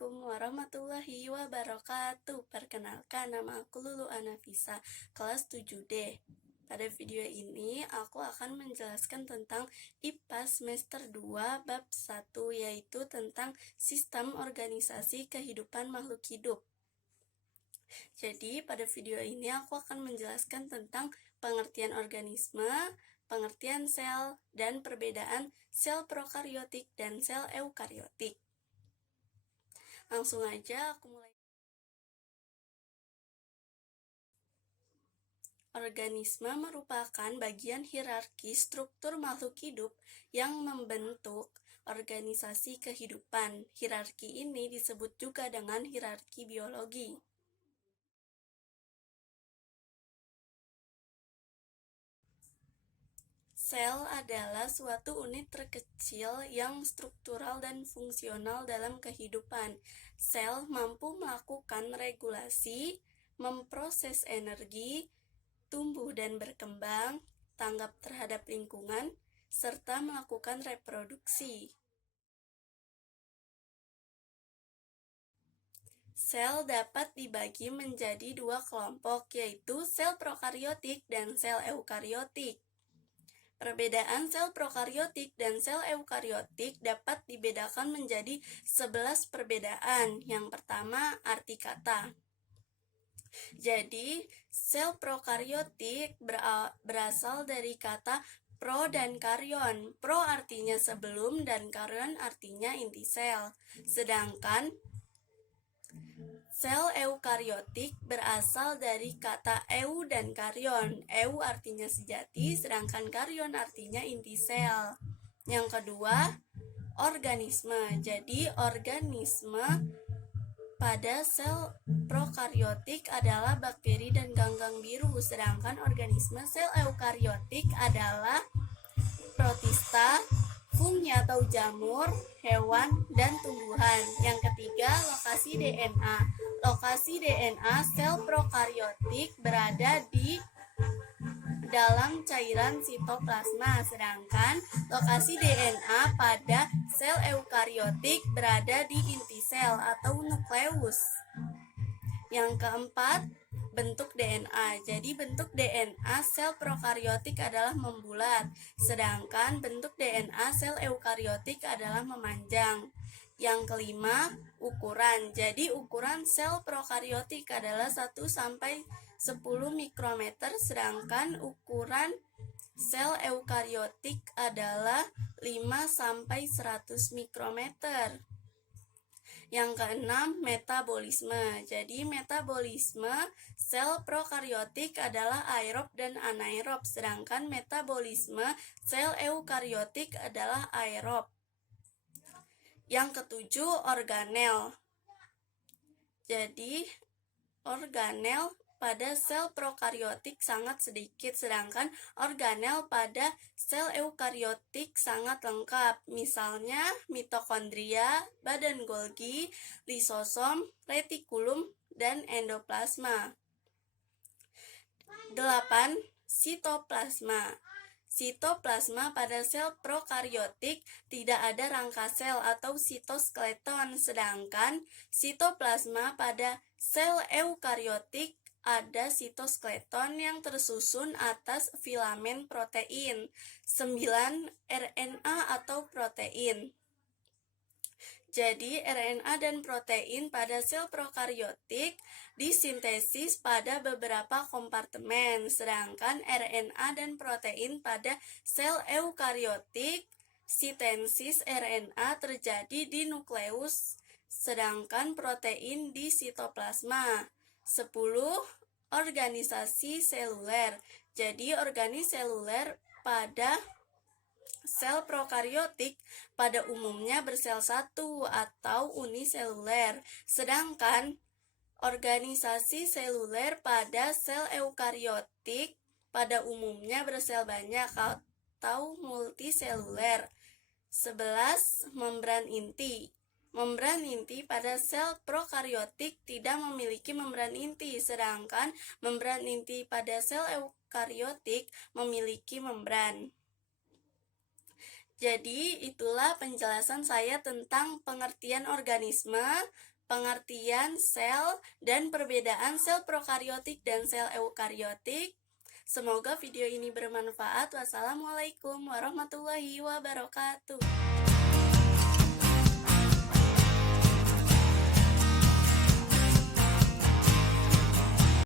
Assalamualaikum warahmatullahi wabarakatuh. Perkenalkan, nama aku Lulu Anafisa, kelas 7D. Pada video ini, aku akan menjelaskan tentang IPA semester 2 bab 1, yaitu tentang sistem organisasi kehidupan makhluk hidup. Jadi, pada video ini aku akan menjelaskan tentang pengertian organisme, pengertian sel, dan perbedaan sel prokariotik dan sel eukariotik. Langsung aja aku mulai. Organisme merupakan bagian hierarki struktur makhluk hidup yang membentuk organisasi kehidupan. Hierarki ini disebut juga dengan hierarki biologi. Sel adalah suatu unit terkecil yang struktural dan fungsional dalam kehidupan. Sel mampu melakukan regulasi, memproses energi, tumbuh dan berkembang, tanggap terhadap lingkungan, serta melakukan reproduksi. Sel dapat dibagi menjadi dua kelompok, yaitu sel prokariotik dan sel eukariotik. Perbedaan sel prokariotik dan sel eukariotik dapat dibedakan menjadi 11 perbedaan. Yang pertama, arti kata. Jadi, sel prokariotik berasal dari kata pro dan karyon. Pro artinya sebelum dan karyon artinya inti sel. Sedangkan sel eukariotik berasal dari kata eu dan karyon. Eu artinya sejati, sedangkan karyon artinya inti sel. Yang kedua, organisme. Jadi, organisme pada sel prokariotik adalah bakteri dan ganggang biru, sedangkan organisme sel eukariotik adalah protista, fungi atau jamur, hewan, dan tumbuhan. Yang ketiga, lokasi DNA. Lokasi DNA sel prokariotik berada di dalam cairan sitoplasma, sedangkan lokasi DNA pada sel eukariotik berada di inti sel atau nukleus. Yang keempat, bentuk DNA. Jadi bentuk DNA sel prokariotik adalah membulat, sedangkan bentuk DNA sel eukariotik adalah memanjang. Yang kelima, ukuran. Jadi ukuran sel prokariotik adalah 1 sampai 10 mikrometer, sedangkan ukuran sel eukariotik adalah 5 sampai 100 mikrometer. Yang keenam, metabolisme. Jadi metabolisme sel prokariotik adalah aerob dan anaerob, sedangkan metabolisme sel eukariotik adalah aerob. Yang ketujuh, organel. Jadi organel pada sel prokariotik sangat sedikit, sedangkan organel pada sel eukariotik sangat lengkap. Misalnya mitokondria, badan Golgi, lisosom, retikulum, dan endoplasma. 8. Sitoplasma. Sitoplasma pada sel prokariotik tidak ada rangka sel atau sitoskeleton, sedangkan sitoplasma pada sel eukariotik ada sitoskeleton yang tersusun atas filamen protein, 9 RNA atau protein. Jadi, RNA dan protein pada sel prokariotik disintesis pada beberapa kompartemen, sedangkan RNA dan protein pada sel eukariotik, sintesis RNA terjadi di nukleus, sedangkan protein di sitoplasma. 10. Organisasi seluler. Jadi, organisasi seluler pada sel prokariotik pada umumnya bersel satu atau uniseluler, sedangkan organisasi seluler pada sel eukariotik pada umumnya bersel banyak atau multiseluler. 11. Membran inti. Membran inti pada sel prokariotik tidak memiliki membran inti, sedangkan membran inti pada sel eukariotik memiliki membran. Jadi, itulah penjelasan saya tentang pengertian organisme, pengertian sel, dan perbedaan sel prokariotik dan sel eukariotik. Semoga video ini bermanfaat. Wassalamualaikum warahmatullahi wabarakatuh.